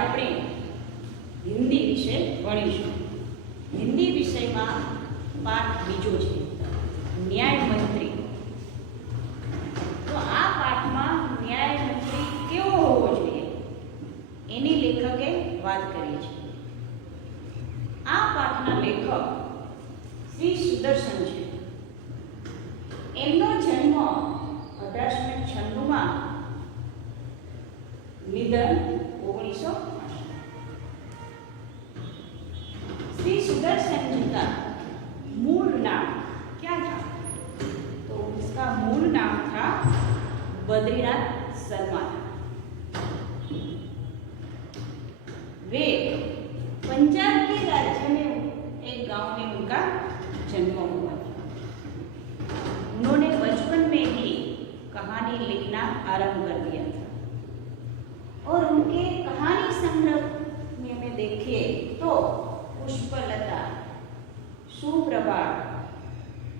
આપણે હિન્દી વિષય ભણીશું. હિન્દી વિષયમાં પાઠ બીજો છે ન્યાયમંત્રી. તો આ પાઠમાં ન્યાયમંત્રી કેવો હોવો જોઈએ એની લેખકે વાત કરી છે. આ પાઠના લેખક શ્રી સુદર્શન છે. એમનો જન્મ 1896 નિધન 1900. श्री सुदर्शन जी का मूल नाम क्या था? तो उसका मूल नाम था बद्रीनाथ शर्मा. वे पंजाब के राज्य में एक गांव में उनका जन्म हुआ था. उन्होंने बचपन में ही कहानी लिखना आरंभ कर दिया था और उनके कहानी संग्रह में देखिए तो पुष्पलता, सुप्रभात,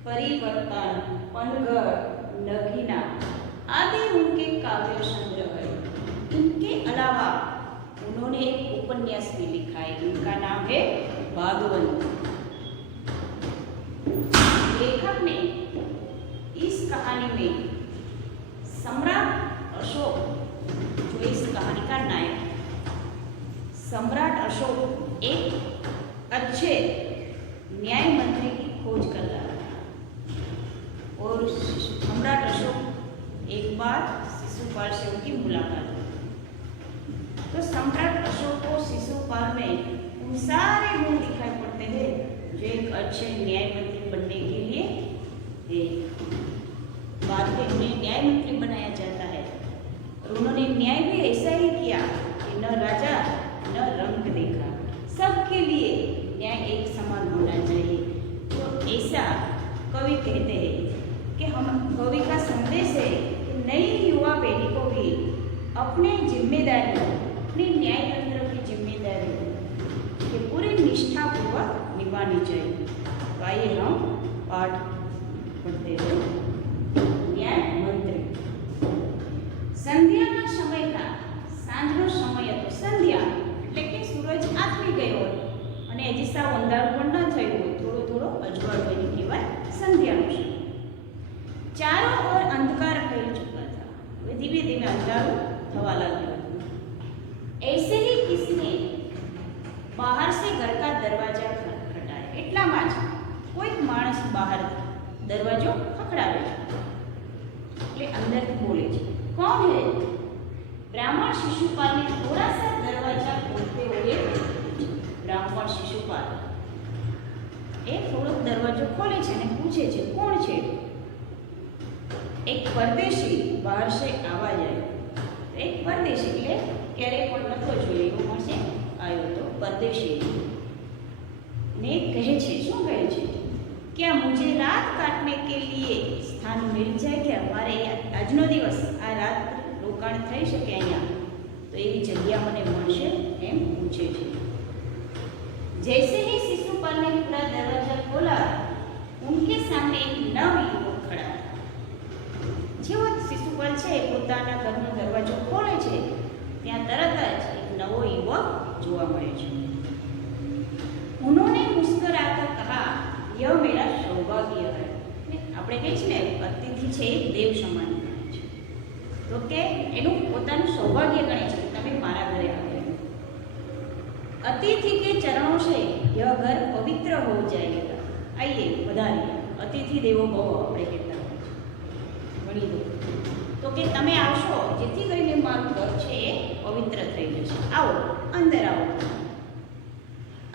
परिवर्तन, पनघर, नगीना आदि उनके काव्य संग्रह है. इनके अलावा उन्होंने एक उपन्यास भी लिखा है. इनका नाम है भागवत. लेखक ने इस कहानी में सम्राट अशोक, जो इस कहानी का नायक, सम्राट अशोक एक अच्छे न्याय मंत्री की खोज कर रहा था. और सम्राट अशोक एक बार शिशुपाल से उनकी मुलाकात हुई. तो सम्राट अशोक को शिशुपाल में उन सारे गुण दिखाई पड़ते हैं जो एक अच्छे न्याय मंत्री बनने के लिए बाद में उन्हें न्याय मंत्री बनाया जाता है. और उन्होंने न्याय भी ऐसा ही किया कि न राजा न रंग देखा, सबके लिए न्याय एक समान होना चाहिए. तो ऐसा कवि कहते हैं कि हम कवि का संदेश है कि नई युवा पीढ़ी को भी अपने जिम्मेदारी, अपनी न्यायतंत्र की जिम्मेदारी कि पूरी निष्ठापूर्वक निभानी चाहिए. तो आइए हम पाठ पढ़ते हैं. न्याय मंत्री. संध्याનો સમય था. સાંજનો સમય હતો. સંધ્યા એટલે કે સૂરજ આથમી ગયો હોય અને હજી સાવ અંધારું પણ ન થયું હોય, થોડો થોડો અજવાળો એને કહેવાય સંધ્યાનો સમય. चारों ओर अंधकार फैल चुका था. वे धीमे धीमे अंधारू थवा लगा. ऐसे ही किसी ने बाहर से घर का दरवाजा खटखटाया. એટલામાં જ કોઈક માણસ બહાર દરવાજો ખખડાવે છે. એટલે અંદરથી બોલે છે, कौन है? ब्राह्मण शिशुपाल ने थोड़ा सा दरवाजा खोलते हुए ब्राह्मण शिशुपाल एक थोड़ो दरवाજો खोले છે અને પૂછે છે, કોણ છે? એક પરદેશી બહાર से आवाज आई. एक परदेशी એટલે ક્યારે પણ નતો જોયો એવો માણસે આવ્યો તો પરદેશી ने कहे છે, શું કહે છે? क्या मुझे रात काटने के लिए स्थान मिल जाए? कि हमारे આજનો દિવસ આ રાત રોકાણ થઈ શકે અહીંયા, તો એવી જગ્યા મને મળશે એમ પૂછે છે. जैसे ही शिशुपाल ने पूरा दरवाजा खोला, उनके सामने एक नव युवक खड़ा था. જેવો શિશુપાલ છે પોતાના ઘરનો દરવાજો ખોલે છે ત્યાં તરત જ એક નવો યુવક જોવા મળે છે. उन्होंने मुस्कुराकर कहा, यह मेरा सौभाग्य है. આપણે કહે છે ને અતિથિ છે એ દેવ સમાન ગણે છે, તો કે એનું પોતાનું સૌભાગ્ય ગણે છે તમે મારા ઘરે આવ્યા. अतिथि के चरणों से यह घर पवित्र हो जाएगा. आइए पधारिए. अतिथि देवो भव આપણે કહેતા હોય છે. ઘણી દો તો કે તમે આવશો જેથી કરીને મારું ઘર છે એ પવિત્ર થઈ જશે. आओ अंदर आओ.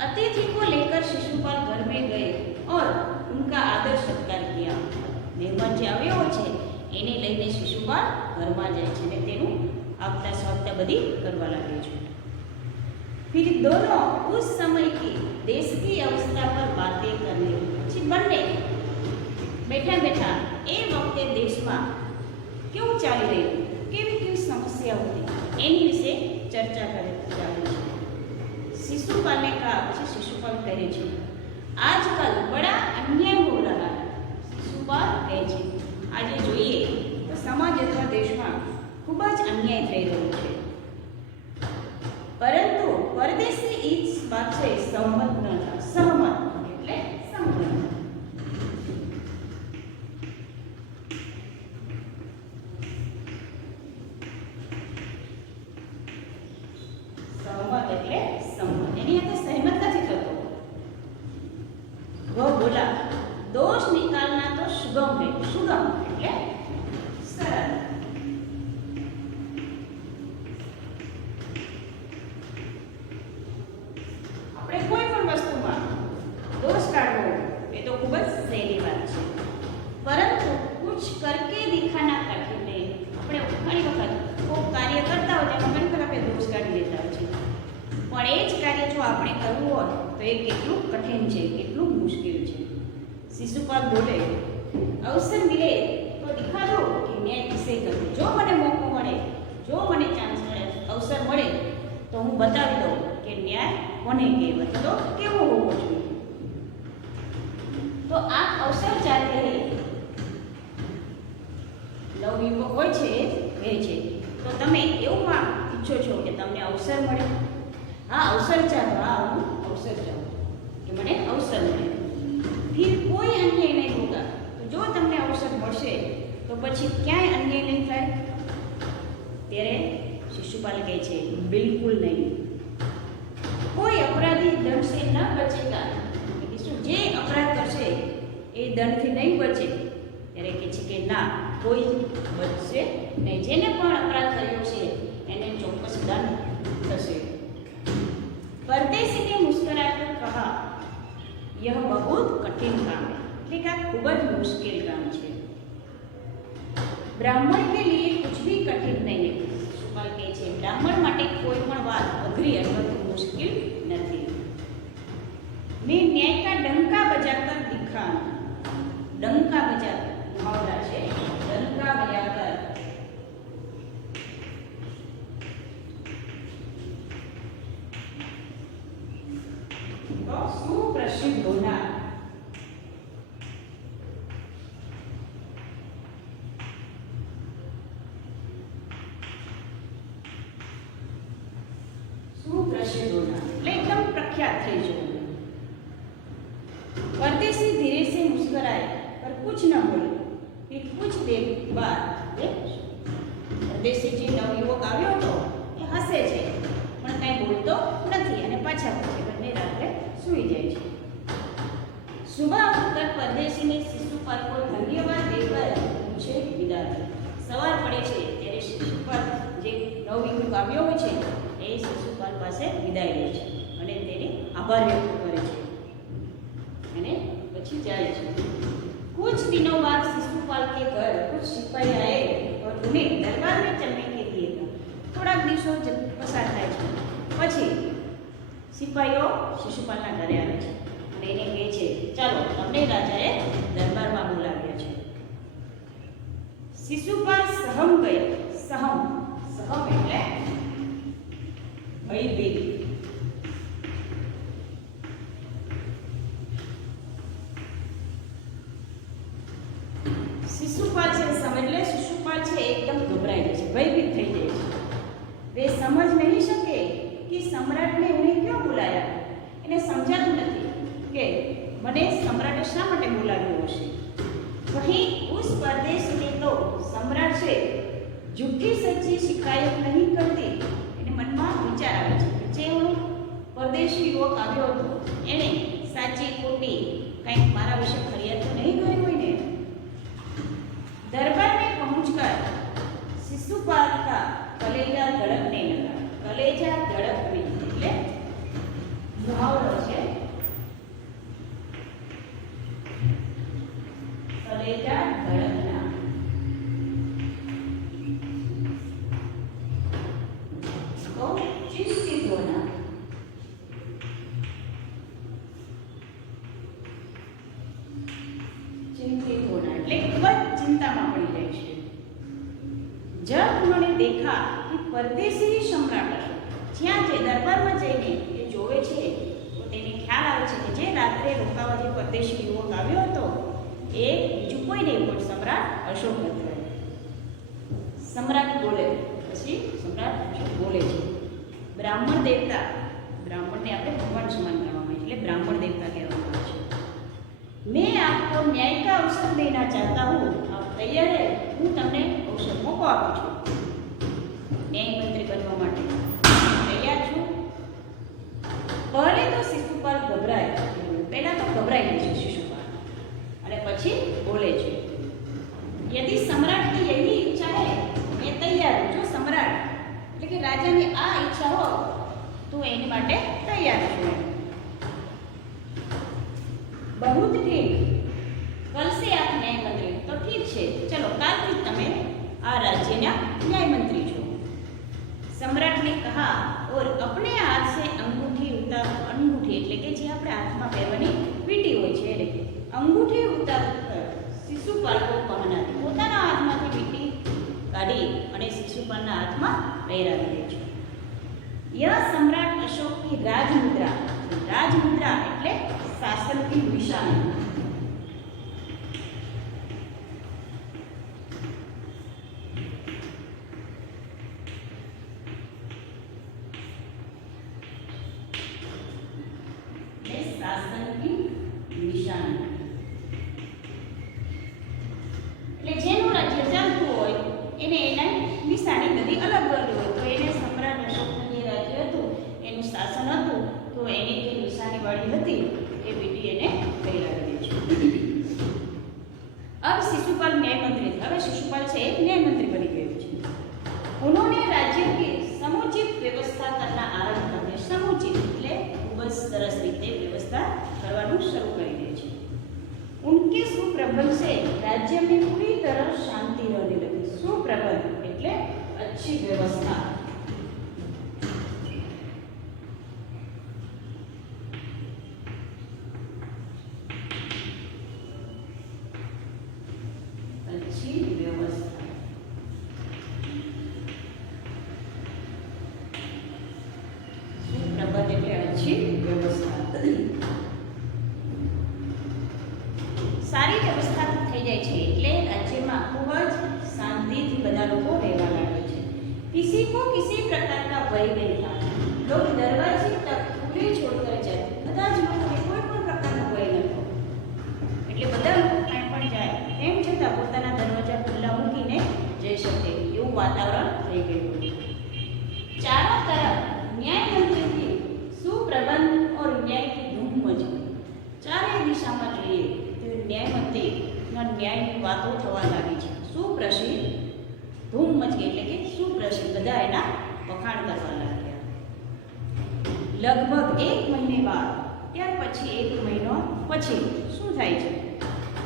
अतिथि को लेकर शिशुपाल घर में गए और उनका आदर सत्कार किया. મહેમાન જે આવ્યો છે એને લઈને શિશુપાલ ઘરમાં જાય છે અને તેનું આગતા સ્વાગતા બધી કરવા લાગે છે. फिर दोनों उस समय की देश की अवस्था पर बातें करने પછી બંને બેઠા બેઠા એ વખતે દેશમાં કેવું ચાલી રહ્યું, કેવી કેવી સમસ્યા હતી એની વિશે ચર્ચા કરે ચાલે છે. शिशुपाल ने कहा, પછી શિશુપાલ કહે છે, आजकल बड़ा अन्याय हो रहा है. शिशुपाल કહે છે, આજે જોઈએ તો સમાજ અથવા દેશમાં ખૂબ જ અન્યાય થઈ રહ્યો છે. પરંતુ છે સહમત ન થા. સહમત એટલે સંમત. સહમત એટલે સંમત. એની સાથે સહમત નથી થતો. वो बोला दोष निकालना तो सुगम है. सुगम એટલે સરળ. આપણે કોઈ પણ વસ્તુમાં દોષ કાઢવો એ તો ખૂબ જ સહેલી વાત છે, પરંતુ કુછ કરકે દિખાના કઠિન નહીં. આપણે ઘણી વખત કોઈ કાર્ય કરતા હોય તેમાં ઘણી વખત આપણે દોષ કાઢી લેતા હોય છે, પણ એ જ કાર્ય જો આપણે કરવું હોય તો એ કેટલું કઠિન છે, કેટલું મુશ્કેલ છે. શિશુપાલ બોલે અવસર મિલે તો દિખા દો કે ન્યાય કિસે કરે. જો મને મોકો મળે, જો મને ચાન્સ મળે, અવસર મળે તો હું બતાવી દઉં કે ન્યાય કોને કહેવાય, તો કેવો હોવો જોઈએ. તો આ અવસર ચાલી રહી નવયુવક હોય છે કહે છે, તો તમે એવું પણ ઈચ્છો છો કે તમને અવસર મળે. હા અવસર ચાલો, હા હું અવસર ચાલો કે મને અવસર મળે. फिर कोई अन्याय नहीं होगा. तो जो તમને અવસર મળશે તો પછી ક્યાંય અન્યાય નહીં થાય. ત્યારે શિશુપાલ કહે છે બિલકુલ નહીં. કોઈ અપરાધી દંડ से ન બચેગા. કે શું જે અપરાધ કરશે એ દંડથી નહીં બચે. ત્યારે કહે છે કે ના, કોઈ બચશે નહીં. જેને પણ અપરાધ કર્યો છે એને ચોક્કસ દંડ થશે. परदेसी ने मुस्कुराकर कहा यह बहुत कठिन काम है. એટલે કે આ ખૂબ જ મુશ્કેલ કામ છે. બ્રાહ્મણ કે लिए कुछ भी कठिन नहीं है. શિશુપાલ કહે છે બ્રાહ્મણ માટે કોઈ પણ વાત અઘરી અથવા તો મુશ્કેલ નથી. મેં ન્યાય કા ડંકા બજાકર દિખાના. ડંકા બજાકર મુહાવરા છે. ડંકા બજાકર तो सुप्रसिद्ध होना. सुप्रसिद्ध होना એટલે એકદમ પ્રખ્યાત થઈ જવું. परदेसी धीरे से मुस्कुराए पर कुछ न बोले. फिर कुछ देर बाद परदेसी જે નવયુવક આવ્યો હતો એ હસે છે પણ કંઈ બોલતો નથી અને પાછા પછી બંને રાત્રે सूई जाए. सुबह उठकर परदेसी ने शिशुपाल को धन्यवाद देकर मुझे विदा दी. सवार पड़े छे त्यारे शिशुपाल जे नवयुवक આવ્યો હોય છે એ શિશુપાલ પાસે વિદાય લે છે અને તેને આભાર વ્યક્ત કરે છે અને પછી જાય છે. कुछ दिनों बाद शिशुपाल के घर कुछ सिपाही आए और उन्हें दरबार में चलने के लिए कहा. થોડાક દિવસો પસાર થાય છે પછી સિપાહીઓ શિશુપાલના ઘરે આવે છે અને એને કહે છે ચાલો તમને રાજાએ દરબારમાં બોલાવ્યા છે. શિશુપાલ સહમ ગયા. સહમ એટલે ભયભીત. શિશુપાલ છે સમજ લે. શિશુપાલ છે એકદમ ગભરાઈ જાય છે, ભયભીત થઈ જાય છે. वे समझ नहीं सके कि सम्राट ने उन्हें क्यों बुलाया. એને સમજાતું નથી કે મને સમ્રાટે શા માટે બોલાવ્યો હશે. वहीं उस परदेश ने तो सम्राट से झूठी सच्ची शिकायत नहीं करती. એને મનમાં વિચાર આવે છે કે જે હું પરદેશી યુવક આવ્યો હતો એને સાચી ખોટી કંઈક મારા વિશે ફરિયાદ તો નહીં કરી હોય ને. दरबार में पहुंचकर शिशुपाल का कलेजा धड़कने लगा. कलेजा धड़कने એટલે मुहावरो છે. कलेजा धड़कना. तो चिंतित होना. चिंतित होना એટલે ખૂબ જ ચિંતામાં પડી જાય છે. जब उन्होंने देखा कि परदेशी सम्राट જ્યાં જે દરબારમાં જઈને એ જોવે છે તો તેને ખ્યાલ આવે છે કે જે રાત્રે રોકાવા જે પરદેશી યુવક આવ્યો હતો એ બીજું કોઈ નહીં પણ સમ્રાટ અશોક હતો. સમ્રાટ બોલે પછી સમ્રાટ અશોક બોલે છે બ્રાહ્મણ દેવતા બ્રાહ્મણને આપણે ભગવાન સમાન ગણવામાં આવે છે, એટલે બ્રાહ્મણ દેવતા કહેવામાં આવે છે. मैं आपको न्याय का अवसर देना चाहता हूँ. आप तैयार है? હું તમને અવસર મોકો આપું છું ન્યાય મંત્રી બનવા માટે. તૈયાર છું? પહેલે તો શિશુપાલ ગભરાય. પહેલા તો ગભરાઈ જાય છે શિશુપાલ અને પછી બોલે છે, यदि सम्राट की यही इच्छा है मैं तैयार हूँ. જો સમ્રાટ એટલે કે રાજાની આ ઈચ્છા હો તો એની માટે તૈયાર છું. बहुत ठीक, कल से आप न्याय मंत्री. तो ठीक है, चलो कालથી તમે આ રાજ્યના न्याय मंत्री છો. सम्राट ने कहा और अपने हाथ से अंगूठी એટલે કે જે આપણે હાથમાં પહેરવાની વીંટી હોય છે એટલે અંગૂઠી ઉતાર શિશુપાલ को पहना. પોતાના હાથમાંથી વીંટી કાઢી અને શિશુપાલના હાથમાં પહેરાવી દે છે. यह सम्राट अशोक की राजमुद्रा. राजमुद्रा એટલે शासन की निशानी. शासन की निशानी એટલે જેનું રાજ્ય ચાલતું હોય એને એના નિશાની બધી અલગ અલગ હોય. તો એને સમ્રાટ અશોકનું જે રાજ્ય હતું એનું શાસન હતું તો એની જે નિશાની વાળી હતી એ વીંટી એને પહેરાવી દે છે. अब शिशुपाल न्याय मंत्री. હવે શિશુપાલ છે એ न्याय मंत्री બની ગયો છે. उन्होंने राज्य की समुचित व्यवस्था करना आरंभ कर दिया. समुचित એટલે ખૂબ જ સરસ રીતે વ્યવસ્થા કરવાનું શરૂ કરી દે છે. उनके सुप्रबंध से राज्य में पूरी तरह शांति रहने लगी. सुप्रबंध એટલે अच्छी व्यवस्था. अच्छी व्यवस्था. सुप्रबंध એટલે अच्छी व्यवस्था. સારી વ્યવસ્થા થઈ જાય છે એટલે રાજ્યમાં ખૂબ જ શાંતિથી બધા લોકો રહેવા લાગે છે. किसी को किसी प्रकार का भय नहीं था. लोग दरवाजे तक खुले छोड़कर जाते. બધા જ લોકોને કોઈ પણ પ્રકારનો ભય નહોતો એટલે બધા લોકો ક્યાંય પણ જાય તેમ છતાં પોતાના દરવાજા ખુલ્લા મૂકીને જઈ શકે એવું વાતાવરણ થઈ ગયું. ચારો તરફ न्याय मंत्री की सुप्रबंध और न्याय की धूम मची. ચારે દિશામાં જોઈએ ન્યાય મંત્રીના ન્યાયની વાતો થવા લાગી છે. સુપ્રસિદ્ધ ધૂમ મચી એટલે કે સુપ્રસિદ્ધ બધા એના વખાણ કરવા લાગ્યા. લગભગ 1 મહિને બાદ ત્યાર પછી 1 મહિનો પછી શું થાય છે?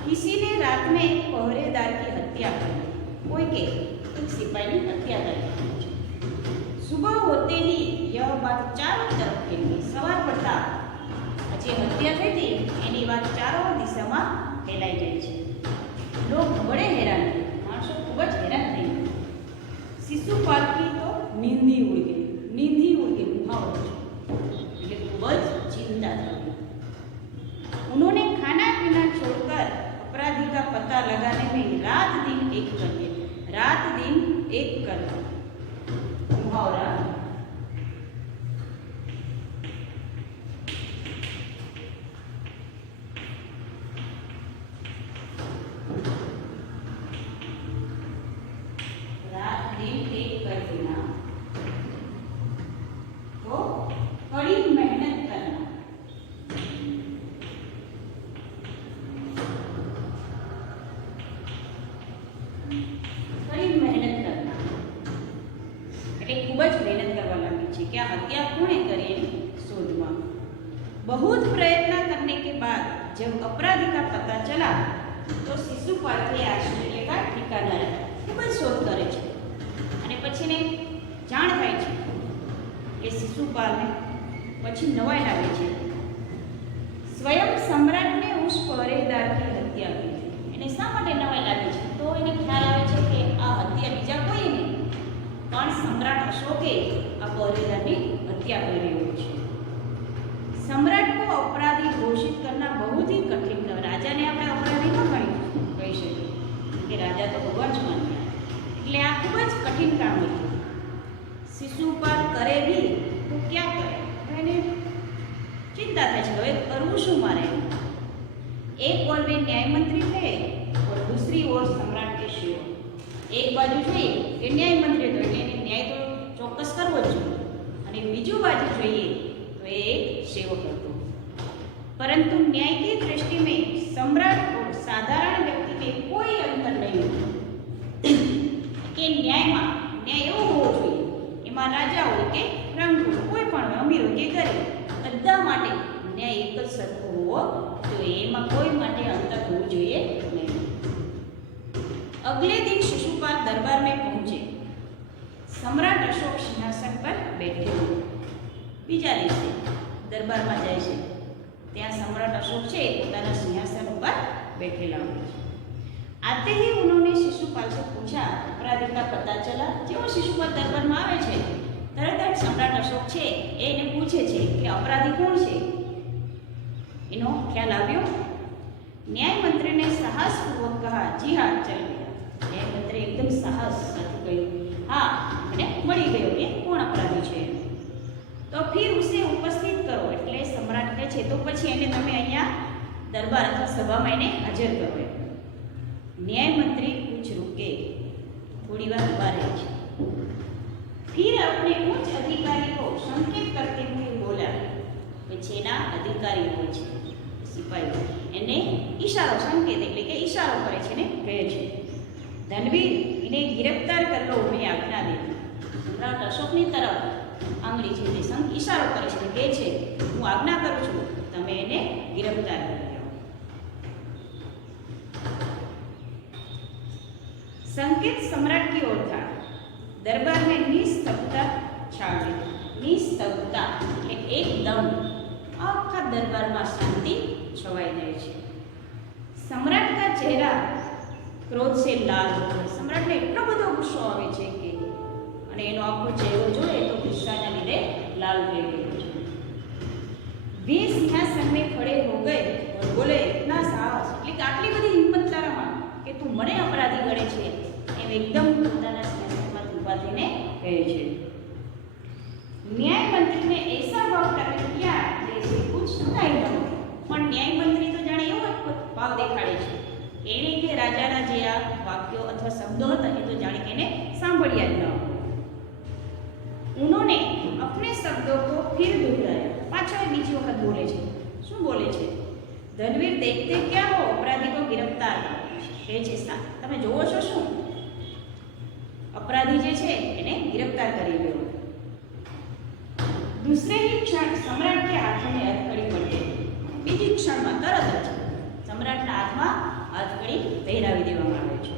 किसी ने रात में एक पहरेदार की हत्या कर दी. कोई के एक सिपाही ने हत्या कर दी. सुबह होते ही यह बात चारों तरफ फैली. सवार पड़ता જે હત્યા થઈ હતી એની વાત ચારો દિશામાં ફેલાઈ જાય છે. लोग बड़े हैरान थे. માણસો ખૂબ જ હેરાન થઈ ગયા. શિશુપાલ की तो नींद ही उड़ गई. नींद ही उड़ गई मुहावરો છે એટલે ખૂબ જ ચિંતા થઈ. उन्होंने खाना पीना छोड़कर अपराधी का पता लगाने में रात दिन एक कर दिया. रात दिन एक कर मुहावरा. कि हत्या कोने करी शोधवा. बहुत प्रयत्न करने के बाद जब अपराधी का पता चला तो शिशुपाल के आश्चर्य का ठिकाना रहा. खूब જ શોધ કરે છે અને પછીને જાણ થાય છે કે શિશુપાલને પછી નવાઈ લાગે છે. स्वयं सम्राट ने उस पहरेदार की हत्या की. એને શા માટે નવાઈ લાગે છે? તો એને ખ્યાલ આવે છે કે આ હત્યા બીજા કોઈ નહીં પણ सम्राट अशोके आ पहरेदारनी हत्या કરી રહ્યો છે. सम्राट को अपराधी घोषित करना बहुत ही कठिन था. राजा ने આપણે अपराधी ન કહી શકીએ કે રાજા તો ભગવાન જ માન્યા એટલે આ ખૂબ જ કઠિન કામ હતું. શિશુપાલ કરે भी तो क्या करे? એને वे न्याय मंत्री थे और दूसरी ओर सम्राट के सेवक। एक बाजू જોઈએ કે ન્યાય મંત્રી હતો એટલે એને ન્યાય તો ચોક્કસ કરવો જ જોઈએ, અને બીજું બાજુ જોઈએ તો એ એક સેવક હતો। परंतु न्याय की दृष्टि में सम्राट और साधारण व्यक्ति में कोई अंतर नहीं होता કે ન્યાયમાં ન્યાય એવો હોવો જોઈએ, એમાં રાજા હોય કે રંગ કોઈ પણ હોય, અમીર હોય કે ગરીબ, બધા માટે ન્યાય એક જ સરખો હોવો જોઈએ, એમાં કોઈ માટે અંતર હોવું જોઈએ નહીં। अगले दिन शिशुपाल दरबार में पहुंचे। सम्राट अशोक सिंहासन पर बैठे हुए। बीजा दिवसे दरबार में जाए छे, ત્યાં सम्राट अशोक છે પોતાના સિંહાસન ઉપર बैठेला હોય છે। आते ही उन्होंने शिशुपाल से पूछा, अपराधी का पता चला? જેવો શિશુપાલ દરબારમાં આવે છે તરત જ सम्राट अशोक છે એને પૂછે છે કે અપરાધી કોણ છે, એનો ખ્યાલ આવ્યો? न्याय मंत्री ने साहसपूर्वक कहा, जी हाँ, चल गया। न्याय मंत्री एकदम साहस સાથે કહ્યું, હા, મને મળી ગયો કે કોણ અપરાધી છે। तो फिर उसे उपस्थित करो, એટલે सम्राट કહે છે તો પછી એને તમે અહીંયા દરબાર અથવા સભામાં એને હાજર કરો। न्याय मंत्री कुछ रुके, थोड़ी बार उभा रहे છે। फिर अपने उच्च अधिकारी को संकेत करते हुए बोला, પછી એના અધિકારી હોય છે સિપાહી, એને ઈશારો સંકેત એટલે કે ઈશારો કરે છે ને કહે છે, ધનવીર એને गिरफ्तार कर लो, मैं आज्ञा देती। सम्राट अशोकની તરફ આંગળી છે તે ઈશારો કરે છે, કહે છે હું આજ્ઞા કરું છું તમે એને गिरफ्तार કરી લો। संकेत सम्राट की ओर था। दरबार में निस्तब्धता छा गई। निस्तब्धता એટલે એકદમ આખા દરબારમાં શાંતિ છવાઈ જાય છે। सम्राट का चेहरा क्रोध से लाल हो गया। सम्राटને એટલો બધો ગુસ્સો આવે છે કે અને એનો આખો ચહેરો જોઈએ તો ગુસ્સાના લીધે લાલ થઈ ગયો છે। वे सिंहासन में खड़े हो गए और बोले, इतना साहस એટલે કે આટલી બધી હિંમત તારામાં કે તું મને અપરાધી ગણે છે, એમ એકદમ પોતાના સિંહાસનમાં ઊભા થઈને કહે છે। न्याय मंत्री ने ऐसा भाव प्रकट किया जैसे कुछ सुना ही न हो। પણ ન્યાય મંત્રી તો જાણે એવો ભાવ દેખાડે છે કે એને કે રાજાના જે આ વાક્યો અથવા શબ્દો હતા એ તો જાણે કે એને સાંભળ્યા જ ન હોય। उन्होंने अपने शब्दों को फिर दोहराया। पाछो बीजी वखत बोले छे, શું બોલે છે? ધનવીર देखते क्या हो, अपराधी को गिरफ्तार કહે છે, તમે જોવો છો શું? अपराधी જે છે એને गिरफ्तार કરી લ્યો। दूसरे ही क्षण सम्राट के हाथों में हथकड़ी पड़ गई। બીજી ક્ષણમાં તરત જ सम्राटના હાથમાં हथकड़ी પહેરાવી દેવામાં આવે છે।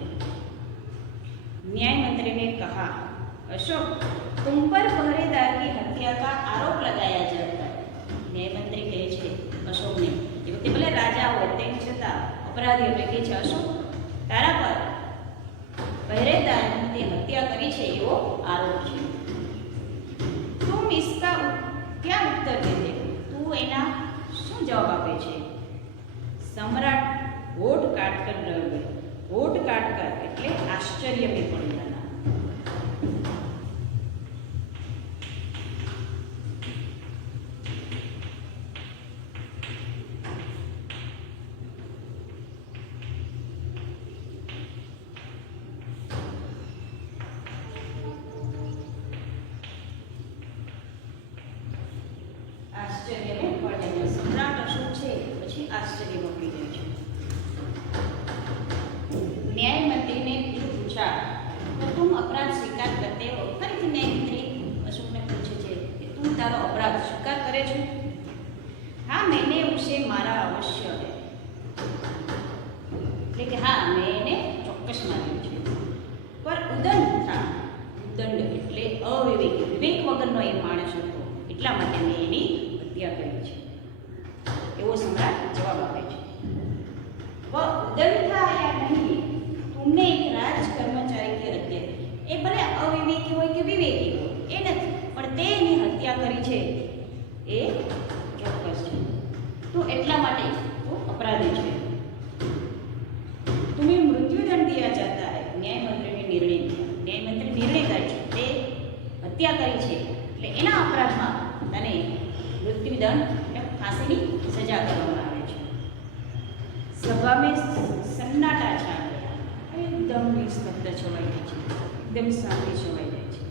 न्याय मंत्री ने कहा, अशोक, तुम पर पहरेदार की हत्या का आरोप लगाया जाता है। न्याय मंत्री કહે છે અશોકને, એ વખતે ભલે રાજા હોય તેમ છતાં અપરાધી એટલે કહે છે, અશોક, તારા પર પહેરેદારની તે હત્યા કરી છે એવો આરોપ છે। तुम इसका क्या उत्तर देते? तू એના શું જવાબ આપે છે? सम्राट होठ काटकर डर गए। होठ काटकर એટલે આશ્ચર્ય में पड़ जाना। आश्चर्य में पड़ जाना। सम्राट अशोक છે પછી આશ્ચર્યમાં પડી જાય છે। न्याय मंत्री ने फिर पूछा, तो तुम अपराध स्वीकार करते हो? ફરીથી ન્યાય મંત્રી અશોકને પૂછે છે કે તું તારો અપરાધ સ્વીકાર કરે છે? हाँ, मैंने उसे मारा अवश्य है। એટલે કે હા, મેં એને ચોક્કસ માર્યો છે। પર ઉદંડ था। ઉદંડ એટલે અવિવેકી, વિવેક વગરનો એ માણસ હતો, એટલા માટે મેં એની હત્યા કરી છે એવો सम्राट જવાબ આપે છે। वह उदंड था या नहीं, तुमने एक राज कर्मचारी की हत्या, એ ભલે અવિવેકી હોય કે વિવેકી હોય એ નથી, પણ તે એની હત્યા કરી છે એ ચોક્કસ છે, તો એટલા માટે તો અપરાધી છે। तुम्हें मृत्युदंड दिया जाता है। न्याय मंत्री ने निर्णय लिया। न्याय मंत्री निर्णय કરે છે તે હત્યા કરી છે એટલે એના અપરાધમાં તને મૃત્યુદંડ એટલે फांसी की सजा करवामां आवे छे। सभा में સભામાં સન્નાટા છા ગયા. એકદમ નિસ્તબ્ધ છવાઈ ગઈ છે, એકદમ શાંતિ છવાઈ જાય છે.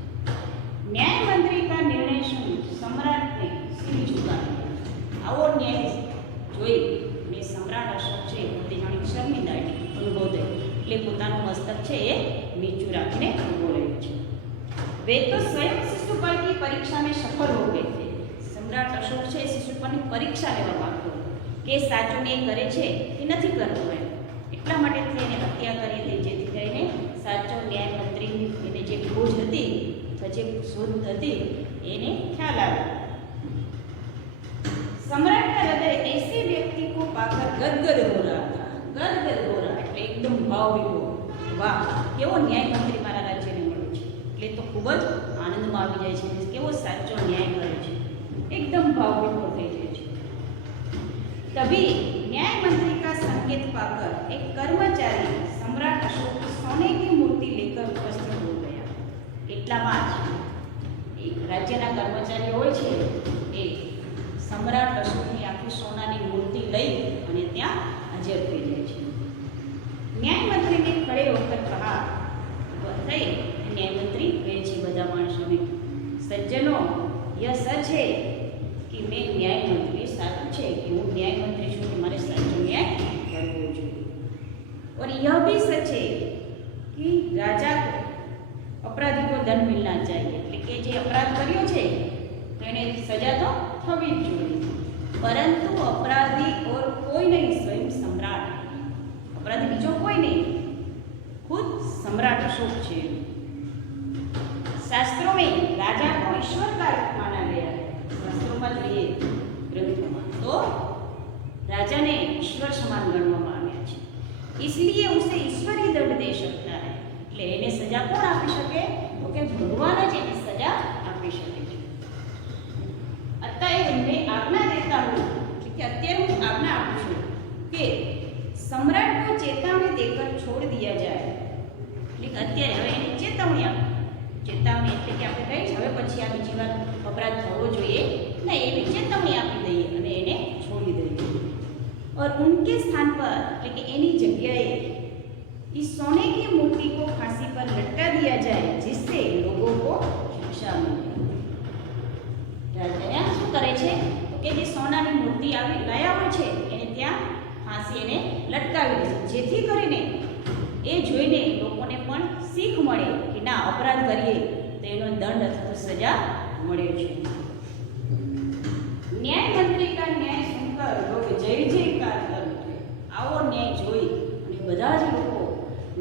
ન્યાય મંત્રી કા નિર્ણય શું સમ્રાટને સિર ઝુકાવી. આવો ન્યાય જોઈ અને સમ્રાટ અશોક છે તે જાણી શર્મિંદા અનુભવ થયો, એટલે પોતાનું મસ્તક છે એ નીચું રાખીને ઊભો રહ્યો છે. वे तो स्वयं शिशुपाल की परीक्षा में सफल हो गए थे. सम्राट अशोक છે શિશુપાલની પરીક્ષા લેવા માંગતો કે સાચું ન્યાય કરે છે કે નથી કરતો એમ. એટલા માટે એને હત્યા કરી હતી, જેથી કરીને સાચો ન્યાય મંત્રી એને જે ખોજ હતી અથવા જે શોધ હતી એને ખ્યાલ આવ્યો. सम्राट का हृदय ऐसे व्यक्ति को पाकर गदगद हो रहा था. गदगद हो रहा એટલે એકદમ ભાવ વિભોર. વાહ, કેવો ન્યાય મંત્રી મારા રાજ્યને મળ્યો છે, એટલે તો ખૂબ જ આનંદમાં આવી જાય છે. કેવો સાચો ન્યાય કરે છે, એકદમ ભાવ વિભોર થઈ જાય છે. तभी न्याय मंत्री का संकेत पाकर एक कर्मचारी सम्राट अशोक की सोने की मूर्ति लेकर उपस्थित हो गया. એટલામાં જ એક રાજ્યના કર્મચારીઓ હોય છે એ સમ્રાટ અશોકની આખી સોનાની મૂર્તિ લઈ અને ત્યાં હાજર થઈ જાય છે. ન્યાય મંત્રીને ખડે હોકર કહા, થઈ ન્યાય મંત્રી કહે છે બધા માણસોને, સજ્જનો યહ સચ है कि मैं न्याय मंत्री, साचું છે કે હું न्याय मंत्री છું કે મારે સાચો ન્યાય કરવો જોઈએ. और यह भी सच है कि राजा को अपराधी को दंड मिलना चाहिए. એટલે કે જે અપરાધ કર્યો છે તો એને સજા તો થવી જ જોઈએ. પરંતુ अपराधी और कोई नहीं, स्वयं सम्राट. अपराधी બીજો કોઈ નહીં, खुद सम्राट अशोक છે. शास्त्रों में राजा को ईश्वर का रूप माना गया है. શાસ્ત્રોમાં જોઈએ ગ્રંથોમાં તો રાજાને ઈશ્વર સમાન ગણવામાં આવ્યા છે. इसलिए उसे ईश्वर ही दंड दे सकता है. એટલે એને સજા કોણ આપી શકે તો કે ભગવાન જ એને સજા આપી શકે છે. અત્યારે मैं आज्ञा देता हूँ कि અત્યારે હું આજ્ઞા આપું છું કે सम्राट को चेतावनी देकर छोड़ दिया जाए. એટલે અત્યારે હવે એને ચેતવણી આપો. ચેતવણી એટલે કે આપણે કહીએ હવે પછી આ બીજી વાર અપરાધ થવો જોઈએ નહીં, એવી ચેતવણી આપી દઈએ અને એને છોડી દઈએ. और उनके स्थान पर એટલે કે એની જગ્યાએ इस सोने की मूर्ति को फांसी पर लटका दिया जाए जिससे लोगों को शिक्षा मिले. રાજા શું કરે છે તો કે જે સોનાની મૂર્તિ આવી લાયા હોય છે એને ત્યાં ફાંસી એને લટકાવી દે છે, જેથી કરીને એ જોઈને લોકોને પણ શીખ મળે કે ના, અપરાધ કરીએ તો એનો દંડ અથવા સજા મળે છે. ન્યાય મંત્રી કા ન્યાય સુનકર લોગ જય જયકાર કર ઉઠે. આવો ન્યાય જોઈ અને બધા જ લોકો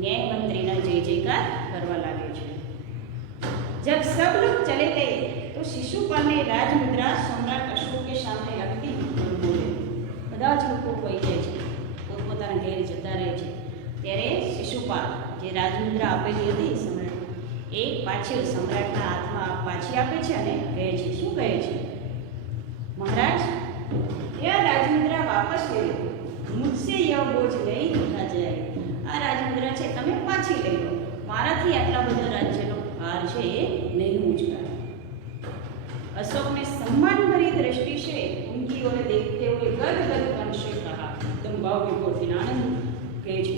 न्याय मंत्री ना जय जयकार करवा लगे छे. जब सब लोग चले गए तो शिशुपाल ने राजमुद्रा सम्राट अशोक के सामने रखती और बोले. બધા જ લોકો વહી જાય છે, પોતપોતાના ઘેર જતા રહે છે. ત્યારે શિશુપાલ જે રાજમુદ્રા આપેલી હતી સમ્રાટ, એ પાછી સમ્રાટના હાથમાં પાછી આપે છે અને કહે છે, શું કહે છે? महाराज, यह राजमुद्रा वापस ले लो, मुझसे यह बोझ नहीं उठा जाए. આ રાજમુદ્રા છે તમે પાછી લઈ લો, મારાથી આટલા બધા રાજ્યનો ભાર છે એ નહીં ઉચકાય. अशोक ने सम्मान भरी दृष्टि से उनकी ओर देखते हुए गदगद कंठ से कहा, एकदम भाव विभोर थी आनंद કહે છે,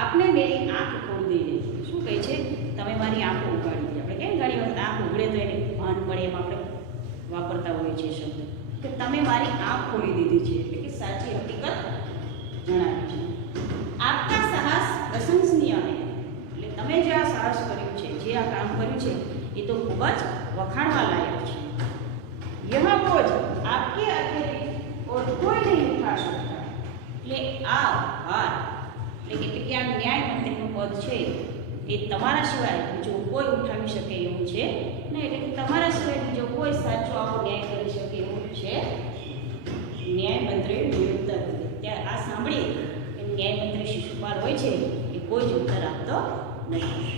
આપને મેરી આંખ ખોલ દી. શું કહે છે? તમે મારી આંખો ઉગાડી દીધી. આપણે કેમ ઘણી વખત આંખ ઉઘડે તો એને ભાન પડે એમ આપણે વાપરતા હોઈએ છીએ શબ્દ, કે તમે મારી આંખ ખોલી દીધી છે, એટલે કે સાચી હકીકત જણાવી છે. આપકા સાહસ પ્રશંસનીય है. એટલે તમે જે આ સાહસ કર્યું છે, જે આ કામ કર્યું છે એ તો ખૂબ જ વખાણવા લાયક છે. यह बोझ आपके अतिरिक्त और कोई नहीं उठा सकता. એટલે આ ભાર એટલે કે આ ન્યાય મંત્રીનું પદ છે એ તમારા સિવાય બીજો કોઈ ઉઠાવી શકે એવું છે નહીં. એટલે કે તમારા સિવાય બીજો કોઈ સાચો આવો ન્યાય કરી શકે એવું છે ન્યાય મંત્રીએ નિયુક્ત કરી. ત્યારે આ સાંભળી કે ન્યાય મંત્રી શિશુપાલ હોય છે એ કોઈ જ ઉત્તર આપતો નથી.